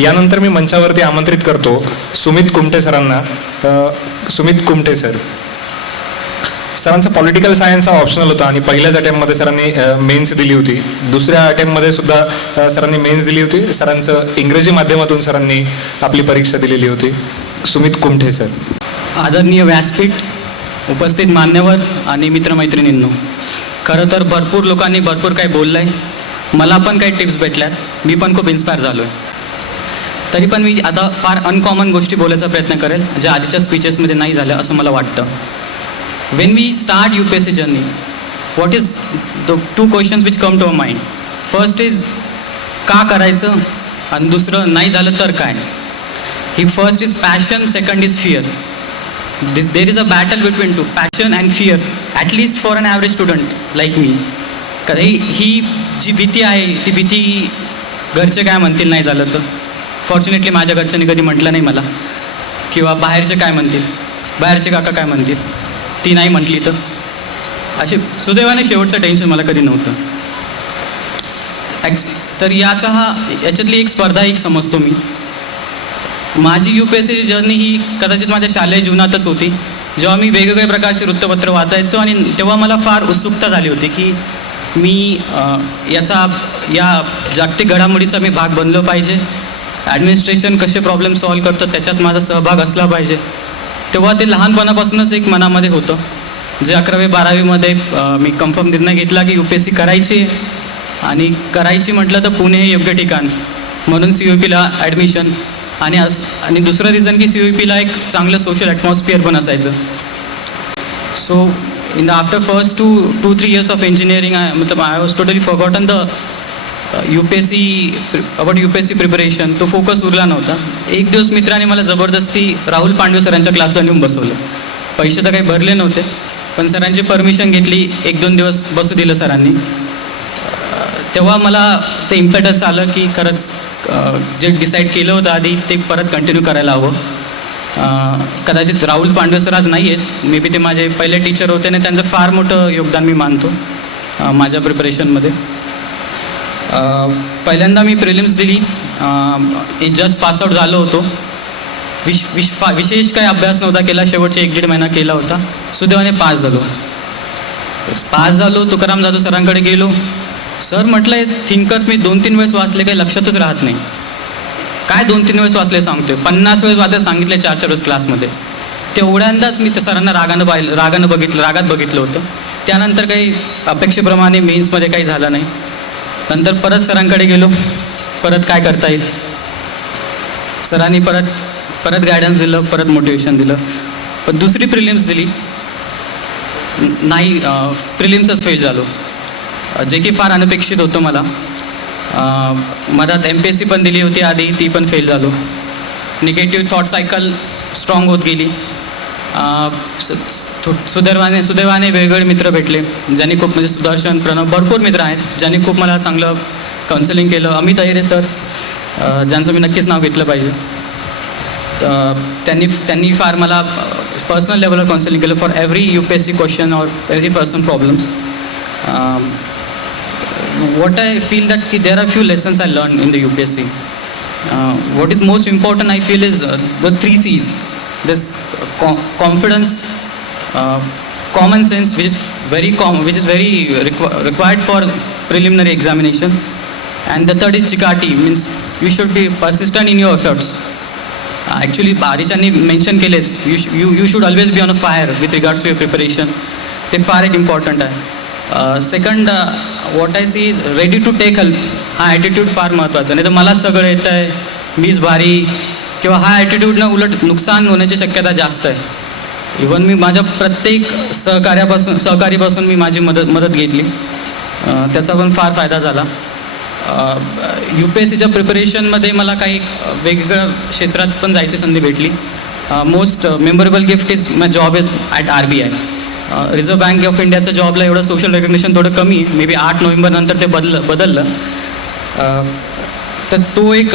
यानंतर मी मंचावरती आमंत्रित करतो सुमित कुमटे सरांना. सुमित कुमटे सर, सरांचा पॉलिटिकल सायन्स हा ऑप्शनल होता आणि पहिल्याच अटेम्प्टमध्ये सरांनी मेन्स दिली होती. दुसऱ्या अटेम्प्टमध्ये सुद्धा सरांनी मेन्स दिली होती. सरांचं इंग्रजी माध्यमातून सरांनी आपली परीक्षा दिलेली होती. सुमित कुमटे सर. आदरणीय व्यासपीठ, उपस्थित मान्यवर आणि मित्रमैत्रिणींनो, खरं तर भरपूर लोकांनी भरपूर काही बोललं आहे. मला पण काही टिप्स भेटल्यात. मी पण खूप इन्स्पायर झालो आहे. तरी पण मी आता फार अनकॉमन गोष्टी बोलायचा प्रयत्न करेल, ज्या आधीच्या स्पीचेसमध्ये नाही झाल्या असं मला वाटतं. When we start UPSC journey, what is the 2 questions which come to our mind. First is का करायचं, आणि दुसरं नाही झालं तर काय. ही first is passion, second is fear. There is a battle between two, passion and fear, at least for an average student like me. कारण ही जी भीती आहे, ती भीती घरचे काय म्हणतील नाही झालं तर. फॉर्च्युनेटली माझ्या घरच्यांनी कधी म्हटलं नाही मला, किंवा बाहेरचे काय म्हणतील, बाहेरचे काका काय म्हणतील, ती नाही म्हटली तर. असे सुदैवाने शेवटचं टेन्शन मला कधी नव्हतं. तर याच्यातली एक स्पर्धा एक समजतो मी. माझी UPSC जर्नी ही कदाचित माझ्या शालेय जीवनातच होती, जेव्हा मी वेगवेगळ्या प्रकारचे वृत्तपत्र वाचायचो. आणि तेव्हा मला फार उत्सुकता झाली होती की मी या जागतिक घडामोडीचा मी भाग बनलो पाहिजे. ॲडमिनिस्ट्रेशन कसे प्रॉब्लेम सॉल्व करतं त्याच्यात माझा सहभाग असला पाहिजे. तेव्हा ते लहानपणापासूनच एक मनामध्ये होतं, जे 11वी-12वीमध्ये मी कन्फर्म निर्णय घेतला की UPSC करायची. आणि करायची म्हटलं तर पुणे हे योग्य ठिकाण, म्हणून CUPला ॲडमिशन. आणि दुसरं रिझन की CUPला एक चांगलं सोशल ॲटमॉस्फिअर पण असायचं. So after first 2-3 years of engineering, I was totally forgotten the UPSC preparation. तो फोकस उरला नव्हता. एक दिवस मित्राने मला जबरदस्ती राहुल पांडवे सरांच्या क्लासला नेऊन बसवलं. पैसे तर काही भरले नव्हते, पण सरांची परमिशन घेतली. 1-2 दिवस बसू दिलं सरांनी. तेव्हा मला ते इम्पॅटस आलं की खरंच जे डिसाईड केलं होतं आधी ते परत कंटिन्यू करायला हवं. कदाचित राहुल पांडवे सर आज नाही आहेत, मे बी ते माझे पहिले टीचर होते आणि त्यांचं फार मोठं योगदान मी मानतो माझ्या प्रिपरेशनमध्ये. पहिल्यांदा मी प्रिलिम्स दिली, जस्ट पासआउट झालो होतो. विशेष काही अभ्यास नव्हता केला, शेवटचे 1-1.5 महिना केला होता. सुदैवाने पास झालो. तुकाराम जाधव सरांकडे गेलो. सर म्हटलं थिंकर्स मी 2-3 वेळेस वाचले, काही लक्षातच राहत नाही. काय 2-3 वेळेस वाचले सांगतोय, 50 वेळेस वाचायला सांगितले 4-4 वेळेस क्लासमध्ये. तेवढ्यांदाच मी त्या सरांना रागात बघितलं होतं. त्यानंतर काही अपेक्षेप्रमाणे मेन्समध्ये काही झालं नाही. नंतर परत सरांकडे गेलो, परत काय करता येईल. सरांनी परत गायडन्स दिलं, परत मोटिवेशन दिलं. पण दुसरी प्रिलिम्स दिली नाही, प्रिलिम्सच फेल झालो, जे की फार अनपेक्षित होतं मला. मधात MPSC पण दिली होती आधी, ती पण फेल झालो. निगेटिव्ह थॉट सायकल स्ट्रॉंग होत गेली. सुदैवाने वेगवेगळे मित्र भेटले, ज्यांनी खूप म्हणजे सुदर्शन, प्रणव, भरपूर मित्र आहेत ज्यांनी खूप मला चांगलं काउन्सिलिंग केलं. अमित अहिरे सर, ज्यांचं मी नक्कीच नाव घेतलं पाहिजे, त्यांनी फार मला पर्सनल लेवलवर काउन्सिलिंग केलं for every UPSC question or every person problems. what I feel that there are few lessons I learned in the UPSC. What is most important I feel is the 3 C's. This confidence, common sense, which is very required for preliminary examination, and the third is Chikati, means you should be persistent in your efforts. Actually Barishanni mention केलेच, you should always be on a fire with regards to your preparation. ते फार एक important आहे. Second, what I see is ready to take help. हा attitude फार महत्त्वाचा. नाही तर मला सगळं येतं आहे, मीच भारी, किंवा हा ॲटिट्यूडनं उलट नुकसान होण्याची शक्यता जास्त आहे. इवन मी माझ्या प्रत्येक सहकारीपासून मी माझी मदत घेतली, त्याचा पण फार फायदा झाला. UPSCच्या प्रिपरेशनमध्ये मला काही वेगवेगळ्या क्षेत्रात पण जायची संधी भेटली. Most memorable gift is my job is at RBI. Reserve bank of इंडियाच्या जॉबला एवढं सोशल रेकग्निशन थोडं कमी, मे बी 8 नोव्हेंबर नंतर ते बदललं. तर तो एक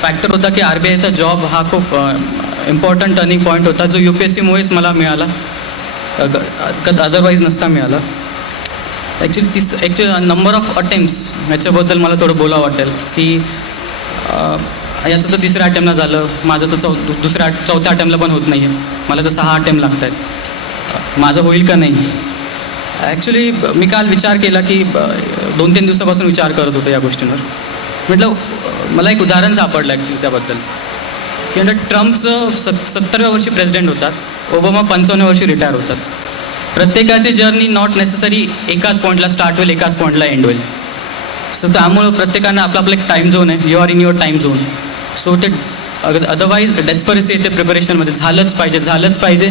फॅक्टर होता की RBIचा जॉब हा खूप इम्पॉर्टंट टर्निंग पॉईंट होता, जो UPSCमुळेच मला मिळाला, अदरवाईज नसता मिळाला. ॲक्च्युली नंबर ऑफ अटेम्प्ट्स याच्याबद्दल मला थोडं बोलावं वाटेल की याचं तर तिसऱ्या अटेम्प्टला झालं, माझं तर चौथ्या अटेम्प्टला पण होत नाही आहे. मला तर 6 अटेम्प्ट लागत आहेत. माझं होईल का नाही? ॲक्च्युली मी काल विचार केला की 2-3 दिवसापासून विचार करत होतो या गोष्टींवर. म्हटलं मला एक उदाहरण सापडलं ॲक्च्युली त्याबद्दल, की म्हणजे ट्रम्पचं 70व्या वर्षी प्रेसिडेंट होतात, ओबामा 55व्या वर्षी रिटायर होतात. प्रत्येकाची जर्नी नॉट नेसेसरी एकाच पॉईंटला स्टार्ट होईल, एकाच पॉईंटला एंड होईल. सो त्यामुळं प्रत्येकानं आपलं एक टाईम झोन आहे. You are in your time zone. So ते अदरवाईज डेस्परसी येते प्रिपरेशनमध्ये. झालंच पाहिजे.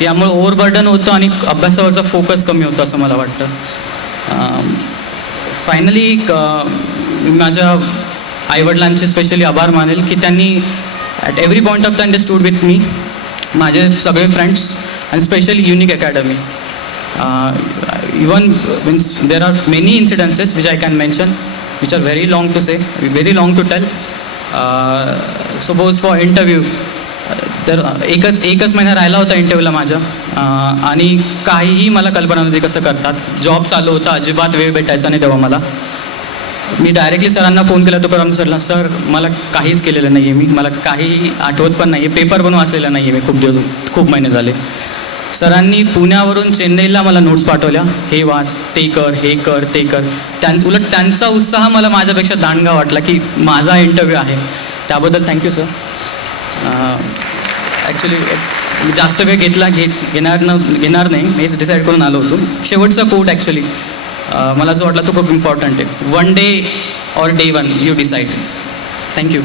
यामुळे ओव्हरबर्डन होतं आणि अभ्यासावरचा फोकस कमी होतो असं मला वाटतं. फायनली माझ्या आईवडिलांचे स्पेशली आभार मानेल की त्यांनी at every point of time they stood with me, माझे सगळे फ्रेंड्स आणि specially unique academy. Even means there are many incidences which I can mention which are very long to say, very long to tell. Suppose for interview, तर एकच महिना राहिला होता इंटरव्ह्यूला माझ्या, आणि काहीही मला कल्पना नव्हती कसं करतात. जॉब चालू होता, अजिबात वेळ भेटायचा नाही तेव्हा मला. मी डायरेक्टली सरांना फोन केला, तो परम सरला, सर मला काहीच केलेलं नाही आहे, मला काही आठवत पण नाही आहे, पेपर पण वाचलेला नाही आहे मी, खूप महिने झाले. सरांनी पुण्यावरून चेन्नईला मला नोट्स पाठवल्या, हे वाच, ते कर, हे कर, ते कर. उलट त्यांचा उत्साह मला माझ्यापेक्षा दांडगा वाटला की माझा इंटरव्ह्यू आहे. त्याबद्दल थँक्यू सर. ॲक्च्युली जास्त वेळ घेणार नाही, हेच डिसाईड करून आलो होतो. शेवटचा कोट ॲक्च्युली मला जो वाटला तो खूप इम्पॉर्टंट आहे. 1 day or day 1 you decide. Thank you.